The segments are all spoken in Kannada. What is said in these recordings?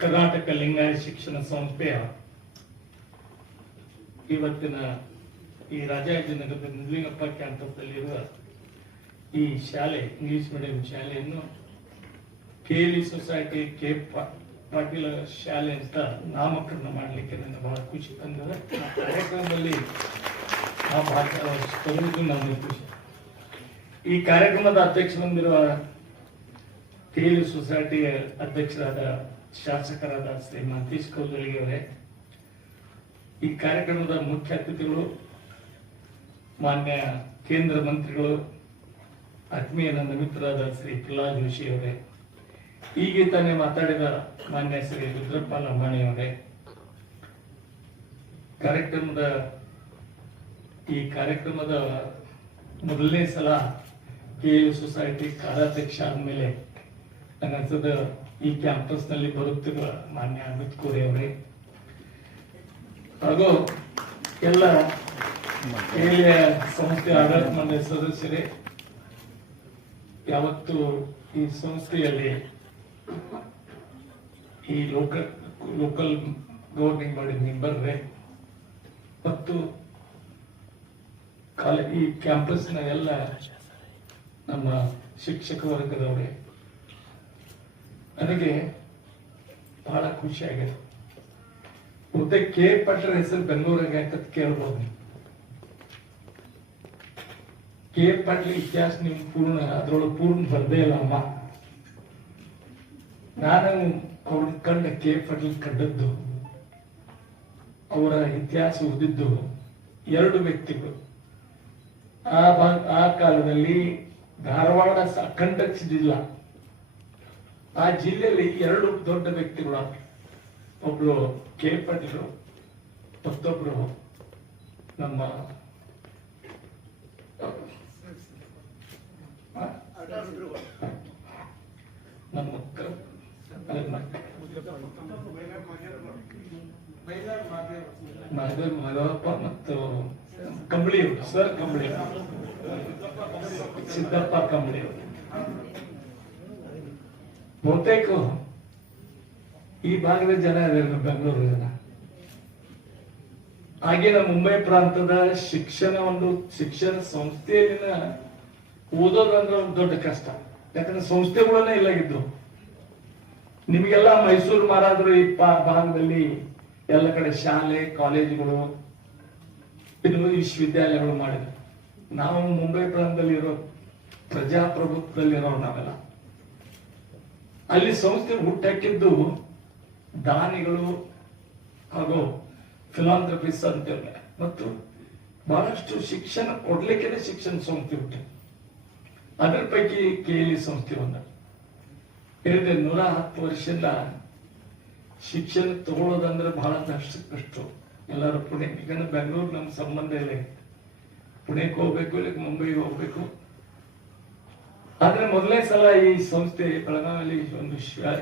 ಕರ್ನಾಟಕ ಲಿಂಗಾಯತ ಶಿಕ್ಷಣ ಸಂಸ್ಥೆಯ ಇವತ್ತಿನ ಈ ರಾಜಾಜಿನಗರದ ನಿಜಲಿಂಗಪ್ಪ ಕ್ಯಾಂಪಸ್ನಲ್ಲಿರುವ ಈ ಶಾಲೆ ಇಂಗ್ಲಿಷ್ ಮೀಡಿಯಂ ಶಾಲೆಯನ್ನು KLE ಸೊಸೈಟಿ ಕೆ ಪಾಟೀಲ ಶಾಲೆ ಅಂತ ನಾಮಕರಣ ಮಾಡಲಿಕ್ಕೆ ನನಗೆ ಬಹಳ ಖುಷಿ ತಂದಿದೆ. ಆ ಕಾರ್ಯಕ್ರಮದಲ್ಲಿ ನಾನು ಖುಷಿ. ಈ ಕಾರ್ಯಕ್ರಮದ ಅಧ್ಯಕ್ಷ ಹೊಂದಿರುವ KLE ಸೊಸೈಟಿಯ ಅಧ್ಯಕ್ಷರಾದ ಶಾಸಕರಾದ ಶ್ರೀ ಮಂತೀಶ್ ಕೌಜಲಗಿ ಅವರೇ, ಈ ಕಾರ್ಯಕ್ರಮದ ಮುಖ್ಯ ಅತಿಥಿಗಳು ಮಾನ್ಯ ಕೇಂದ್ರ ಮಂತ್ರಿಗಳು, ಆತ್ಮೀಯ ನನ್ನ ಮಿತ್ರರಾದ ಶ್ರೀ ಪ್ರಹ್ಲಾದ್ ಜೋಶಿ ಅವರೇ, ಈಗ ತಾನೇ ಮಾತಾಡಿದ ಮಾನ್ಯ ಶ್ರೀ ರುದ್ರಪ್ಪ ಲಂಬಾಣಿ ಅವರೇ, ಈ ಕಾರ್ಯಕ್ರಮದ ಮೊದಲನೇ ಸಲ KLE ಸೊಸೈಟಿ ಕಾರ್ಯಾಧ್ಯಕ್ಷ ಆದ್ಮೇಲೆ ನನ್ನನ್ಸದ ಈ ಕ್ಯಾಂಪಸ್ ನಲ್ಲಿ ಬರುತ್ತಿರುವ ಮಾನ್ಯ ಅಮಿತ್ ಕೋರೆ ಅವರೇ ಹಾಗೂ ಎಲ್ಲ KLE ಸಂಸ್ಥೆ ಆಡಳಿತ ಮಂಡಳಿ ಸದಸ್ಯರೇ, ಯಾವತ್ತು ಈ ಸಂಸ್ಥೆಯಲ್ಲಿ ಈ ಲೋಕಲ್ ಗವರ್ನಿಂಗ್ ಬಾಡಿ ಮೆಂಬರ್ರೆ ಮತ್ತು ಈ ಕ್ಯಾಂಪಸ್ನ ಎಲ್ಲ ನಮ್ಮ ಶಿಕ್ಷಕ ವರ್ಗದವರೇ, ನನಗೆ ಬಹಳ ಖುಷಿ ಆಗಿದೆ. ಮತ್ತೆ ಕೆ ಪಾಟೀಲ್ ಹೆಸರು ಬೆಂಗಳೂರಾಗ ಯಾಕಂತ ಕೇಳ್ಬೋದು. ಕೆ ಪಾಟೀಲ್ ಇತಿಹಾಸ ನಿಮ್ ಅದ್ರೊಳಗೆ ಪೂರ್ಣ ಬರ್ದೇ ಇಲ್ಲ ಅಮ್ಮ. ನಾನು ಅವ್ರ ಕಂಡ ಕೆ ಪಾಟೀಲ್ ಕಂಡದ್ದು, ಅವರ ಇತಿಹಾಸ ಓದಿದ್ದು ಎರಡು ವ್ಯಕ್ತಿಗಳು. ಆ ಕಾಲದಲ್ಲಿ ಧಾರವಾಡ ಅಖಂಡ ಜಿಲ್ಲಾ, ಆ ಜಿಲ್ಲೆಯಲ್ಲಿ ಎರಡು ದೊಡ್ಡ ವ್ಯಕ್ತಿಗಳು, ಒಬ್ರು ಕೆ ಪಾಟೀಲ್, ಮತ್ತೊಬ್ರು ನಮ್ಮ ಮಾಧವಪ್ಪ ಮತ್ತು ಕಂಬಳಿ ಸರ್ ಕಂಬಳಿ ಸಿದ್ದಪ್ಪ ಕಂಬಳಿ. ಬಹುತೇಕ ಈ ಭಾಗದ ಜನ ಇದ್ದಾರೆ, ಬೆಂಗಳೂರು ಜನ. ಆಗಿನ ಮುಂಬೈ ಪ್ರಾಂತದ ಶಿಕ್ಷಣ ಸಂಸ್ಥೆಯಲ್ಲಿನ ಓದೋದಂದ್ರೆ ಒಂದು ದೊಡ್ಡ ಕಷ್ಟ. ಯಾಕಂದ್ರೆ ಸಂಸ್ಥೆಗಳನ್ನೇ ಇಲ್ಲಾಗಿದ್ದು. ನಿಮಗೆಲ್ಲ ಮೈಸೂರು ಮಾರಾದ್ರು ಈ ಭಾಗದಲ್ಲಿ ಎಲ್ಲ ಕಡೆ ಶಾಲೆ ಕಾಲೇಜುಗಳು ಇನ್ನು ವಿಶ್ವವಿದ್ಯಾಲಯಗಳು ಮಾಡಿದ್ರು. ನಾವು ಮುಂಬೈ ಪ್ರಾಂತದಲ್ಲಿರೋ ಪ್ರಜಾಪ್ರಭುತ್ವದಲ್ಲಿರೋ ನಾವೆಲ್ಲ ಅಲ್ಲಿ ಸಂಸ್ಥೆ ಹುಟ್ಟಾಕಿದ್ದು ದಾನಿಗಳು ಹಾಗೂ ಫಿಲಾಂಥ್ರಪಿಸ್ ಅಂತೇಳಿ ಮತ್ತು ಬಹಳಷ್ಟು ಶಿಕ್ಷಣ ಕೊಡ್ಲಿಕ್ಕೆ ಶಿಕ್ಷಣ ಸಂಸ್ಥೆ ಹುಟ್ಟ. ಅದರ ಪೈಕಿ KLE ಸಂಸ್ಥೆ ಒಂದು. ಹೇಳಿದೆ 110 ವರ್ಷದಿಂದ ಶಿಕ್ಷಣ ತಗೊಳ್ಳೋದಂದ್ರೆ ಬಹಳ ಕಷ್ಟ. ಎಲ್ಲರೂ ಪುಣೆ, ಈಗ ಬೆಂಗಳೂರು ನಮ್ಮ ಸಂಬಂಧ ಇಲ್ಲ, ಪುಣೆಗೆ ಹೋಗ್ಬೇಕು, ಇಲ್ಲ ಮುಂಬೈಗೆ ಹೋಗ್ಬೇಕು. ಆದ್ರೆ ಮೊದಲನೇ ಸಲ ಈ ಸಂಸ್ಥೆ ಬೆಳಗಾವಿಯಲ್ಲಿ ಒಂದು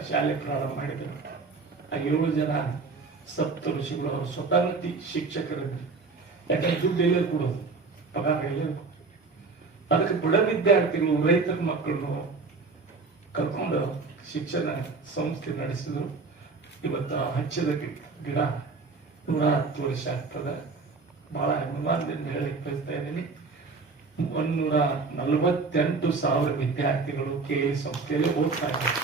ಶಾಲೆ ಪ್ರಾರಂಭ ಮಾಡಿದ್ರು. ಆ 7 ಜನ ಸಪ್ತ ಋಷಿಗಳು, ಅವರು ಸ್ವತಃ ಶಿಕ್ಷಕರಿದ್ರು. ಯಾಕಂದ್ರೆ ದುಡ್ಡು ಎಲ್ಲೇ ಕೊಡೋದು, ಪಗಾರ ಎಲ್ಲೇ. ಅದಕ್ಕೆ ಬಡ ವಿದ್ಯಾರ್ಥಿಗಳು, ರೈತರ ಮಕ್ಕಳನ್ನು ಕರ್ಕೊಂಡು ಶಿಕ್ಷಣ ಸಂಸ್ಥೆ ನಡೆಸಿದ್ರು. ಇವತ್ತು ಹಚ್ಚಿದ ಗಿಡ 110 ವರ್ಷ ಆಗ್ತದೆ. ಬಹಳ ಅಭಿಮಾನದಿಂದ ಹೇಳಲಿಕ್ಕೆ ಬಯಸ್ತಾ ಇದ್ದೀನಿ. 148,000 ವಿದ್ಯಾರ್ಥಿಗಳು KLE ಸಂಸ್ಥೆಯಲ್ಲಿ ಓದ್ತಾ ಇದ್ದಾರೆ.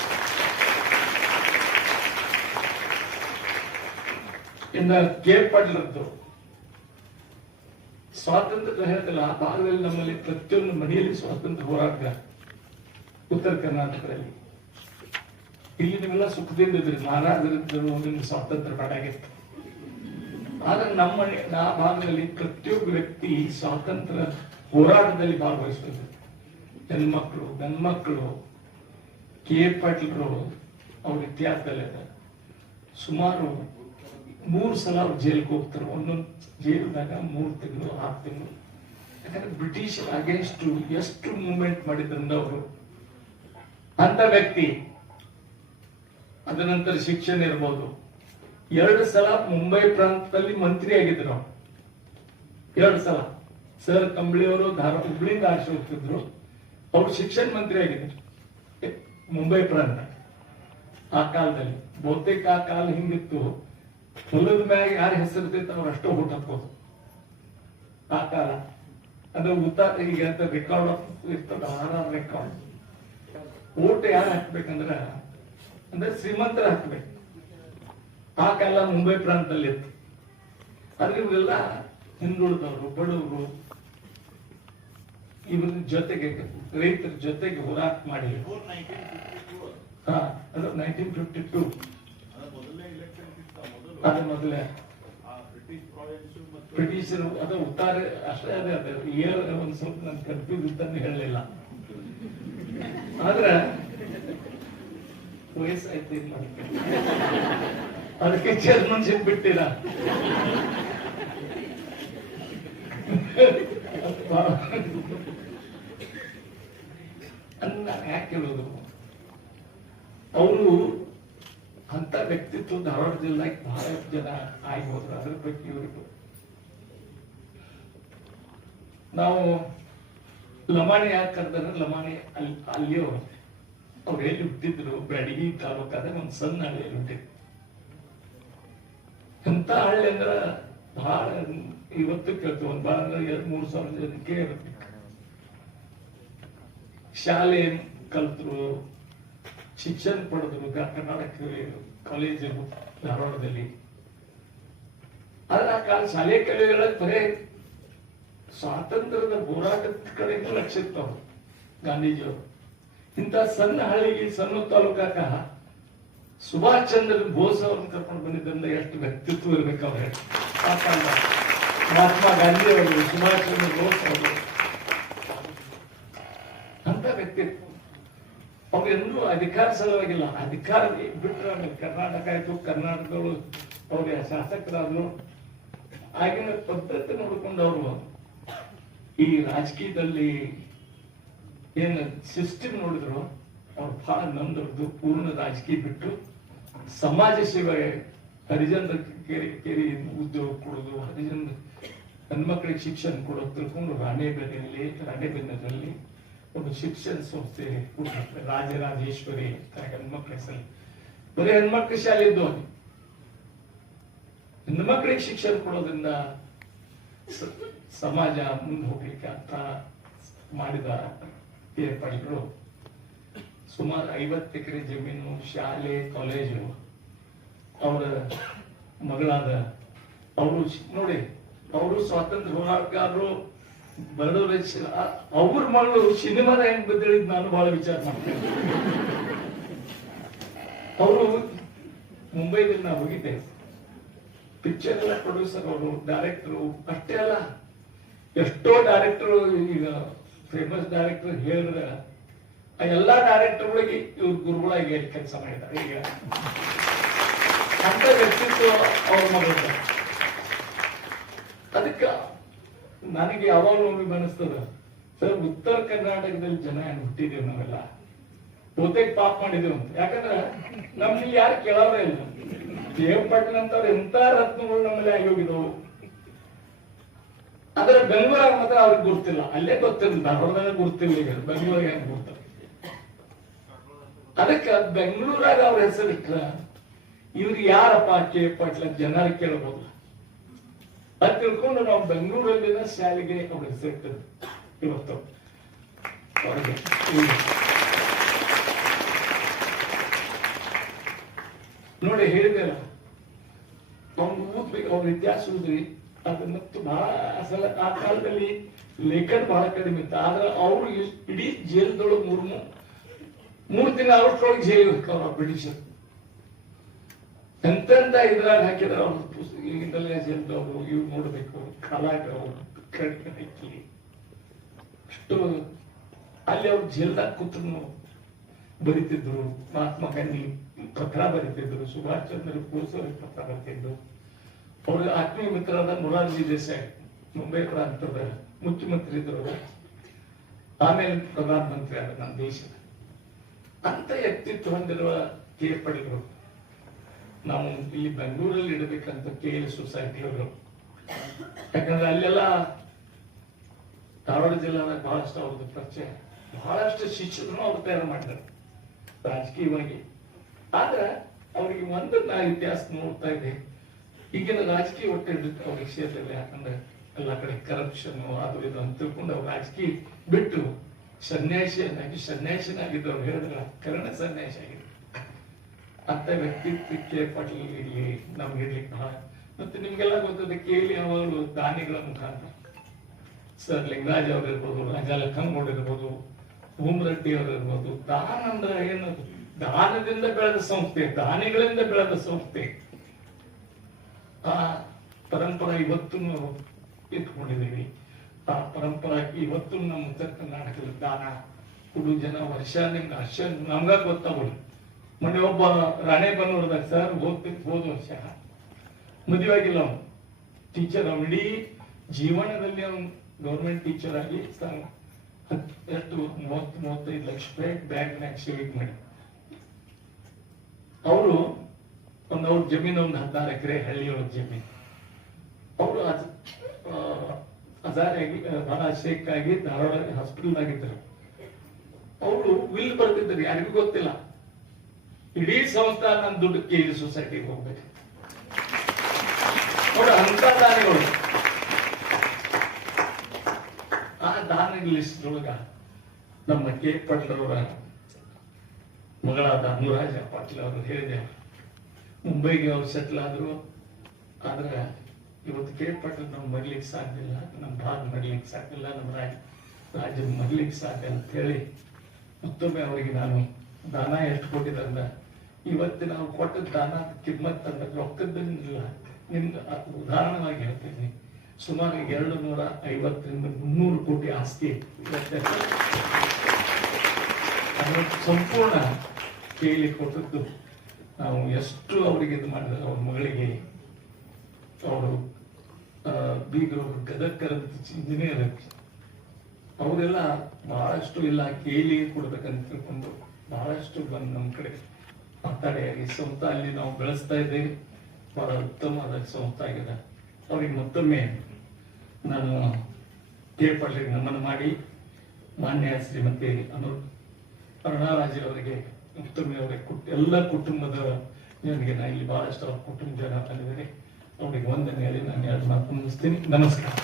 ಇನ್ನು ಕೆ ಪಾಟೀಲದ್ದು ಸ್ವಾತಂತ್ರ್ಯ ಹೇಳ್ತಲ್ಲ, ಆ ಭಾಗದಲ್ಲಿ ನಮ್ಮಲ್ಲಿ ಪ್ರತಿಯೊಂದು ಮನೆಯಲ್ಲಿ ಸ್ವಾತಂತ್ರ್ಯ ಹೋರಾಟ. ಉತ್ತರ ಕರ್ನಾಟಕದಲ್ಲಿ ಇಲ್ಲಿ ನೀವೆಲ್ಲ ಸುಖದಿಂದ ಇದ್ರಿ, ಮಹಾರಾಜರಿದ್ದರು, ನಿಮ್ಗೆ ಸ್ವಾತಂತ್ರ್ಯ ಬೇಡಾಗಿತ್ತು. ಆದ್ರೆ ನಮ್ಮ ಆ ಭಾಗದಲ್ಲಿ ಪ್ರತಿಯೊಬ್ಬ ವ್ಯಕ್ತಿ ಸ್ವಾತಂತ್ರ್ಯ ಹೋರಾಟದಲ್ಲಿ ಭಾಗವಹಿಸ್ತಿದ್ರು. ಹೆಣ್ಮಕ್ಳು, ಗಂಡ್ಮಕ್ಳು. ಕೆ ಪಾಟೀಲ್ರು ಅವ್ರ ಇತಿಹಾಸದಲ್ಲಿ ಸುಮಾರು 3 ಸಲ ಅವ್ರು ಜೈಲಿಗೆ ಹೋಗ್ತಾರೆ. ಒಂದೊಂದು ಜೈಲ್ದಾಗ 3 ತಿಂಗಳು 6 ತಿಂಗಳು. ಯಾಕಂದ್ರೆ ಬ್ರಿಟಿಷ್ ಅಗೇನ್ಸ್ಟ್ ಎಷ್ಟು ಮೂವ್ಮೆಂಟ್ ಮಾಡಿದ್ರಿಂದ ಅವರು ಅಂತ ವ್ಯಕ್ತಿ. ಅದ ನಂತರ ಶಿಕ್ಷಣ ಇರ್ಬೋದು. 2 ಸಲ ಮುಂಬೈ ಪ್ರಾಂತದಲ್ಲಿ ಮಂತ್ರಿ ಆಗಿದ್ರು. 2 ಸಲ ಸರ್ ಕಂಬಳಿ ಅವರು ಹುಬ್ಳಿಯಿಂದ ಆರ್ಸಿ ಹೋಗ್ತಿದ್ರು. ಅವ್ರು ಶಿಕ್ಷಣ ಮಂತ್ರಿ ಆಗಿದ್ರು ಮುಂಬೈ ಪ್ರಾಂತ. ಆ ಕಾಲದಲ್ಲಿ ಬಹುತೇಕ ಆ ಕಾಲ ಹಿಂಗಿತ್ತು, ಹೊಲದ ಮ್ಯಾಗ ಯಾರ ಹೆಸರಿರ್ತೈತೆ ಅವ್ರು ಅಷ್ಟೋ ಓಟ್ ಹಾಕೋದು ಆ ಕಾಲ. ಅಂದ್ರೆ ಉತ್ತಾರ ಈಗ ರೆಕಾರ್ಡ್ ಆಫ್ ಇರ್ತದ, ರೆಕಾರ್ಡ್ ಓಟ್ ಯಾರು ಹಾಕ್ಬೇಕಂದ್ರ ಅಂದ್ರೆ ಶ್ರೀಮಂತರ ಹಾಕ್ಬೇಕು. ಆ ಕಾಲ ಮುಂಬೈ ಪ್ರಾಂತದಲ್ಲಿ ಇತ್ತು. ಆದ್ರೆ ಇವರೆಲ್ಲ ಹಿಂದುಳಿದವರು, ಬಡವರು, ಇವ್ರ ಜೊತೆಗೆ ರೈತರ ಜೊತೆಗೆ ಹೋರಾಟ ಮಾಡಿ ಅದು 1952 ಅದ ಮೊದಲೇ ಬ್ರಿಟಿಷರು ಅದು ಉತ್ತರ ಅಷ್ಟೇ ಅದೇ ಅದೇ ಒಂದ್ ಸ್ವಲ್ಪ ನನ್ ಕನ್ಫ್ಯೂಸ್ ಇದ್ದಂಗೆ ಹೇಳಲಿಲ್ಲ. ಆದ್ರ ವಯಸ್ಸಾಯ್ತು ಏನ್ ಮಾಡ್ತೀವಿ, ಅದಕ್ಕೆ ಚೇರ್ಮನ್ಶಿಪ್ ಬಿಟ್ಟಿರ. ನಾನು ಯಾಕೆ ಹೇಳೋದು, ಅವರು ಅಂತ ವ್ಯಕ್ತಿತ್ವ ಧಾರವಾಡ ಜಿಲ್ಲೆಗೆ ಬಹಳ ಜನ ಆಗಿ ಹೋದ್ರು. ಅದ್ರ ಬಗ್ಗೆ ಇವರಿಗೂ ನಾವು ಲಮಾಣಿ ಯಾಕೆ ಕರೆದ್ರೆ, ಲಮಾಣಿ ಅಲ್ಲಿಯೋ ಅವ್ರು ಎಲ್ಲಿ ಹುಟ್ಟಿದ್ರು, ಬ್ಯಾಡಗಿ ತಾಲೂಕಾದಾಗ ಒಂದು ಸಣ್ಣ ಹಳ್ಳಿಯಲ್ಲಿ ಹುಟ್ಟಿದ್ರು. ಎಂತ ಹಳ್ಳಿ ಅಂದ್ರ ಬಹಳ ಇವತ್ತು ಕೇಳ್ತೀವಿ, ಒಂದ್ ಬಹಳ 2,000-3,000 ಜನಕ್ಕೆ ಇರುತ್ತೆ. ಶಾಲೆ ಕಲ್ತರು, ಶಿಕ್ಷಣ ಪಡೆದ್ರು ಕರ್ನಾಟಕ ಕಾಲೇಜು ಧಾರವಾಡದಲ್ಲಿ. ಆದ್ರೆ ಆ ಕಾಲ ಶಾಲೆ ಕಲಿಯುಗಳ ಬರೇ ಸ್ವಾತಂತ್ರ್ಯದ ಹೋರಾಟದ ಕಡೆಗೂ ಲಕ್ಷ್ಯ ಇರ್ತಾವ ಗಾಂಧೀಜಿಯವರು. ಇಂಥ ಸಣ್ಣ ಹಳ್ಳಿಗೆ, ಸಣ್ಣ ತಾಲೂಕಾಕ ಸುಭಾಷ್ ಚಂದ್ರ ಬೋಸ್ ಅವ್ರನ್ನ ಕರ್ಕೊಂಡು ಬಂದಿದ್ದರಿಂದ ಎಷ್ಟು ವ್ಯಕ್ತಿತ್ವ ಇರ್ಬೇಕು ಅವ್ರೆ. ಆ ಕಾಲ ಮಹಾತ್ಮ ಗಾಂಧಿ ಅವರು, ಸುಭಾಷ್ ಚಂದ್ರ ಬೋಸ್ ಅವರು ಅಂತ ವ್ಯಕ್ತಿತ್ವ. ಅವ್ರು ಎಂದೂ ಅಧಿಕಾರ ಸಲುವಾಗಿಲ್ಲ, ಅಧಿಕಾರ ಬಿಟ್ಟರೆ ಆಮೇಲೆ ಕರ್ನಾಟಕ ಆಯ್ತು, ಕರ್ನಾಟಕದವರು ಅವ್ರಿಗೆ ಶಾಸಕರಾದ್ರು. ಆಗಿನ ಪದ್ಧತಿ ನೋಡ್ಕೊಂಡು ಅವರು ಈ ರಾಜಕೀಯದಲ್ಲಿ ಏನ್ ಸಿಸ್ಟಮ್ ನೋಡಿದ್ರು, ಅವ್ರು ಬಹಳ ನಂದರದ್ದು ಪೂರ್ಣ ರಾಜಕೀಯ ಬಿಟ್ಟು ಸಮಾಜ ಸೇವೆ, ಹರಿಜನ ಕೇರಿ ಉದ್ಯೋಗ ಕೊಡೋದು, ಹರಿಜನ ಹೆಣ್ಮಕ್ಳಿಗೆ ಶಿಕ್ಷಣ ಕೊಡೋದು ತಿಳ್ಕೊಂಡು ರಾಣೆಬೆನ್ನೂರಲ್ಲಿ ಒಂದು ಶಿಕ್ಷಣ ಸಂಸ್ಥೆ ರಾಜರಾಜೇಶ್ವರಿ ಹೆಣ್ಮಕ್ಳ ಹೆಸರು. ಬರೀ ಹೆಣ್ಮಕ್ಳ ಶಾಲೆ ಇದ್ದು ಹೆಣ್ಮಕ್ಳಿಗೆ ಶಿಕ್ಷಣ ಕೊಡೋದ್ರಿಂದ ಸಮಾಜ ಮುಂದೆ ಹೋಗ್ಲಿಕ್ಕೆ ಅಂತ ಮಾಡಿದ ಏರ್ಪಾಡುಗಳು. ಸುಮಾರು 50 ಎಕರೆ ಜಮೀನು, ಶಾಲೆ, ಕಾಲೇಜು. ಅವರ ಮಗಳಾದ ಅವರು ನೋಡಿ, ಅವರು ಸ್ವಾತಂತ್ರ್ಯ ಹೋರಾಟಗಾರರು, ಬಡವರ ಅವ್ರ ಮಗಳು ಸಿನಿಮಾದ ಹೆಂಗ್ ಬದಲಿದ್ ನಾನು ಬಹಳ ವಿಚಾರ ಮಾಡ್ತೇನೆ. ಅವರು ಮುಂಬೈದಲ್ಲಿ ನಾವು ಹೋಗಿದ್ದೆ, ಪಿಕ್ಚರ್ ಎಲ್ಲ ಪ್ರೊಡ್ಯೂಸರ್ ಅವರು, ಡೈರೆಕ್ಟರು ಅಷ್ಟೇ ಅಲ್ಲ, ಎಷ್ಟೋ ಡೈರೆಕ್ಟರ್, ಈಗ ಫೇಮಸ್ ಡೈರೆಕ್ಟರ್ ಹೇಳಿದ್ರೆ ಆ ಎಲ್ಲಾ ಡೈರೆಕ್ಟರ್ಗಳಿಗೆ ಇವ್ರು ಗುರುಗಳಾಗಿ ಕೆಲಸ ಮಾಡಿದ್ದಾರೆ. ಈಗ ಅಂತ ವ್ಯಕ್ತಿತ್ವ ಅವ್ರ ಮಗಳ. ಅದಕ್ಕೆ ನನಗೆ ಯಾವಾಗಲೂ ಒಮ್ಮೆ ಅನಿಸ್ತದ, ಸರ್ ಉತ್ತರ ಕರ್ನಾಟಕದಲ್ಲಿ ಜನ ಹುಟ್ಟಿದ್ದೇವೆ ನಾವೆಲ್ಲ, ಬಹುತೇಕ ಪಾಪ ಮಾಡಿದೇವು ಅಂತ. ಯಾಕಂದ್ರೆ ನಮ್ಗೆ ಯಾರು ಕೇಳೋರೇ ಇಲ್ಲ. ದೇವಪಟ್ಟಣ ಅಂತವ್ರು ಎಂತ ರತ್ನಗಳು ನಮ್ಮಲ್ಲಿ ಆಗಿ ಹೋಗಿದವು. ಆದ್ರೆ ಬೆಂಗಳೂರಾಗ ಮಾತ್ರ ಅವ್ರಿಗೆ ಗುರ್ತಿಲ್ಲ. ಅಲ್ಲೇ ಗೊತ್ತಿರಲಿಲ್ಲ, ಧಾರವಾಡದಾಗ ಗುರ್ತಿಲ್ಲ. ಈಗ ಬೆಂಗಳೂರಿಗೆ ಹೆಂಗ್ ಗುರ್ತಾರೆ. ಅದಕ್ಕೆ ಬೆಂಗಳೂರಾಗ ಅವ್ರ ಹೆಸರಿಟ್ರ ಇವ್ರಿಗೆ ಯಾರಪ್ಪ ಕೆ ಪಾಟ್ಲ ಜನ ಕೇಳಬಹುದು. ಅದ್ ತಿಳ್ಕೊಂಡು ನಾವು ಬೆಂಗಳೂರಲ್ಲಿನ ಶಾಲೆಗೆ ಅವ್ರ ಹೆಸರಿಟ್ಟರು. ಇವತ್ತು ಅವ್ರಿಗೆ ನೋಡಿ ಹೇಳಿದೆಲ್ಲ, ಅವ್ನು ಓದ್ಬೇಕು, ಅವ್ರ ಇತಿಹಾಸ ಓದ್ರಿ. ಅದನ್ನ ಬಹಳ ಸಲ ಆ ಕಾಲದಲ್ಲಿ ಲೇಖನ ಬಹಳ ಕಡಿಮೆ ಇತ್ತು. ಆದ್ರೆ ಅವರು ಇಡೀ ಜೈಲ್ದೊಳಗೆ 3 ದಿನ ಅವಷ್ಟೊಳಗೆ ಜೈಲಿಗೆ ಹೋಗ್ತಾವ್ರ ಬ್ರಿಟಿಷರ್. ಎಂತೆಂತ ಇದ್ರಾಗ ಹಾಕಿದ್ರ ಅವ್ರ ಈಗಿಂದಲೇ ಜೈಲ್ದವರು ಇವ್ ನೋಡ್ಬೇಕು, ಕಾಲಾಗ ಹಾಕಿ ಅಷ್ಟು ಅಲ್ಲಿ ಅವ್ರು ಜೈಲ್ದಾಗ ಕೂತ್ರು ಬರಿತಿದ್ರು. ಮಹಾತ್ಮ ಗಾಂಧಿ ಪತ್ರ ಬರಿತಿದ್ರು, ಸುಭಾಷ್ ಚಂದ್ರ ಬೋಸ್ ಅವ್ರಿಗೆ ಪತ್ರ ಬರಿತಿದ್ರು. ಅವ್ರ ಆತ್ಮೀಯ ಮಿತ್ರರಾದ ಮೊರಾರ್ಜಿ ದೇಸಾಯಿ ಮುಂಬೈ ಪ್ರಾಂತದ ಮುಖ್ಯಮಂತ್ರಿ ಇದ್ರು, ಆಮೇಲೆ ಪ್ರಧಾನಮಂತ್ರಿ ಆದ ನಮ್ಮ ದೇಶದ. ಅಂತ ವ್ಯಕ್ತಿತ್ವ ಹೊಂದಿರುವ ಕೇರ್ಪಡಿಗಳು ನಾವು ಇಲ್ಲಿ ಬೆಂಗಳೂರಲ್ಲಿ ಇಡಬೇಕಂತ KL ಸೊಸೈಟಿಯವರು. ಯಾಕಂದ್ರೆ ಅಲ್ಲೆಲ್ಲ ಧಾರವಾಡ ಜಿಲ್ಲಾದಾಗ ಬಹಳಷ್ಟು ಅವ್ರದ್ದು ಪರಿಚಯ, ಬಹಳಷ್ಟು ಶಿಕ್ಷಕರು ಅವ್ರು ತಯಾರು ಮಾಡಿದ್ದಾರೆ ರಾಜಕೀಯವಾಗಿ. ಆದ್ರೆ ಅವ್ರಿಗೆ ಒಂದು ನಾ ಇತಿಹಾಸ ನೋಡ್ತಾ ಇದೆ. ಈಗಿನ ರಾಜಕೀಯ ಹೊಟ್ಟೆ ಅವ್ರ ವಿಷಯದಲ್ಲಿ, ಯಾಕಂದ್ರೆ ಎಲ್ಲ ಕಡೆ ಕರಪ್ಷನ್ ಅದು ಇದು ಅಂತ ತಿಳ್ಕೊಂಡು ಅವ್ರು ರಾಜಕೀಯ ಬಿಟ್ಟು ಸನ್ಯಾಸಿನಾಗಿದ್ದವ್ರು ಹೇಳಿದ್ರ ಕರ್ಣ ಸನ್ಯಾಸಿ ಆಗಿದೆ. ಅಂತ ವ್ಯಕ್ತಿತ್ವಕ್ಕೆ ಪಾಟೀಲ್ ಇಲ್ಲಿ ನಮ್ಗೆ ಇರ್ಲಿಕ್ಕೆ ಬಹಳ. ಮತ್ತೆ ನಿಮ್ಗೆಲ್ಲ ಗೊತ್ತದೆ ಕೇಳಿ ಅವರು ದಾನಿಗಳ ಮುಖಾಂತರ ಸರ್ ಲಿಂಗರಾಜ್ ಅವ್ರು ಇರ್ಬೋದು, ರಾಜಾ ಲಖನ್ಗೌಡ್ ಇರ್ಬೋದು, ಭೂಮರೆಡ್ಡಿ ಅವರು ಇರ್ಬೋದು. ದಾನ ಅಂದ್ರೆ ಏನು? ದಾನದಿಂದ ಬೆಳೆದ ಸಂಸ್ಥೆ, ದಾನಿಗಳಿಂದ ಬೆಳೆದ ಸಂಸ್ಥೆ. ಆ ಪರಂಪರೆ ಇವತ್ತು ನಾವು ಇಟ್ಕೊಂಡಿದ್ದೀವಿ. ಆ ಪರಂಪರೆ ಇವತ್ತು ನಮ್ಮ ಉತ್ತರ ಕರ್ನಾಟಕದ ದಾನ ಕೊಡು ಜನ ವರ್ಷ ನಿಮ್ಗೆ ಹರ್ಷ ನಮ್ಗ ಗೊತ್ತಾಗೋದು. ಮೊನ್ನೆ ಒಬ್ಬ ರಾಣೆಬೆನ್ನೂರದಾಗ ಸರ್ ಹೋದ ವರ್ಷ ಮದುವೆ ಆಗಿಲ್ಲ, ಅವನು ಟೀಚರ್. ಅವ್ನು ಇಡೀ ಜೀವನದಲ್ಲಿ ಅವನು ಗೌರ್ಮೆಂಟ್ ಟೀಚರ್ ಆಗಿ ಎಷ್ಟು 30-35 ಲಕ್ಷ ರೂಪಾಯಿ ಬ್ಯಾಂಕ್ನಾಗ ಸೇವಿಂಗ್ ಮಾಡಿ ಅವರು ಅವ್ರ ಜಮೀನು ಒಂದು 16 ಎಕರೆ ಹಳ್ಳಿಯೊಳಗೆ ಜಮೀನು. ಅವರು ಹಜಾರಾಗಿ ಬಹಳ ಶೇಕ್ ಆಗಿ ಧಾರವಾಡ ಹಾಸ್ಪಿಟಲ್ ಆಗಿದ್ದರು. ಅವರು ವಿಲ್ ಬರ್ತಿದ್ರು, ಯಾರಿಗೂ ಗೊತ್ತಿಲ್ಲ. ಇಡೀ ಸಂಸ್ಥೆ ನನ್ನ ದುಡ್ಡು KG ಸೊಸೈಟಿಗೆ ಹೋಗ್ಬೇಕು ನೋಡಿ, ಅಂತ ದಾನಿಗಳು. ಆ ದಾನ ಲಿಸ್ಟ್ ಒಳಗ ನಮ್ಮ ಕೆ ಪಾಟೀಲ್ ಅವರ ಮಗಳಾದ ಅನುರಾಜ ಪಾಟೀಲ್ ಅವರು ಹೇಳಿದೆ, ಮುಂಬೈಗೆ ಅವ್ರು ಸೆಟ್ಲ್ ಆದ್ರು. ಆದ್ರೆ ಇವತ್ತು ಕೆ ಪಾಟೀಲ್ ನಾವು ಮರ್ಲಿಕ್ಕೆ ಸಾಧ್ಯ ಇಲ್ಲ, ನಮ್ಮ ಭಾಗ ಮರ್ಲಿಕ್ಕೆ ಸಾಧ್ಯ ಇಲ್ಲ, ನಮ್ಮ ರಾಜ್ಯ ಮರ್ಲಿಕ್ಕೆ ಸಾಧ್ಯ ಅಂತ ಹೇಳಿ ಮತ್ತೊಮ್ಮೆ ಅವರಿಗೆ ನಾನು ದಾನ ಎಷ್ಟು ಕೊಟ್ಟಿದ್ದಂದ ಇವತ್ತು ನಾವು ಕೊಟ್ಟ ದಾನ ಕಿಮ್ಮತ್ ಅಂದ್ರೆ ರೊಕ್ಕದ್ದಿಲ್ಲ. ನಿಮ್ಗೆ ಉದಾಹರಣವಾಗಿ ಹೇಳ್ತೀನಿ, ಸುಮಾರು 250ರಿಂದ 300 ಕೋಟಿ ಆಸ್ತಿ ಸಂಪೂರ್ಣ ಕೇಳಿ ಕೊಟ್ಟದ್ದು. ನಾವು ಎಷ್ಟು ಅವರಿಗೆ ಇದು ಮಾಡಿದ್ರೆ, ಅವ್ರ ಮಗಳಿಗೆ ಅವರು ಬೀಗರು ಗದಗ್ ಇಂಜಿನಿಯರ್, ಅವರೆಲ್ಲ ಬಹಳಷ್ಟು ಇಲ್ಲ ಕೇಳಿ ಕೊಡ್ಬೇಕಂತ ತಿಳ್ಕೊಂಡು ಬಹಳಷ್ಟು ಬಂದು ನಮ್ಮ ಕಡೆ ಮಾತಾಡಿ ಸಂಸ್ಥೆ ಅಲ್ಲಿ ನಾವು ಬೆಳೆಸ್ತಾ ಇದ್ದೇವೆ. ಬಹಳ ಉತ್ತಮವಾದ ಸಂಸ್ಥೆ ಆಗಿದೆ. ಅವ್ರಿಗೆ ಮತ್ತೊಮ್ಮೆ ನಾನು ಕೆ ಪಾಟೀಲ್ ನಮನ ಮಾಡಿ ಮಾನ್ಯ ಶ್ರೀಮತಿ ಅರುಣಾರಾಜ್ ಅವರಿಗೆ ಮತ್ತೊಮ್ಮೆ ಅವರಿಗೆ ಎಲ್ಲ ಕುಟುಂಬದ ಜನರಿಗೆ ನಾ ಇಲ್ಲಿ ಬಹಳಷ್ಟು ಅವ್ರ ಕುಟುಂಬ ಜನ ಬಂದಿದ್ದಾರೆ, ಅವರಿಗೆ ವಂದನೆ ಹೇಳಿ ನಾನು 2 ಮಾತು ಮುಗಿಸ್ತೀನಿ. ನಮಸ್ಕಾರ.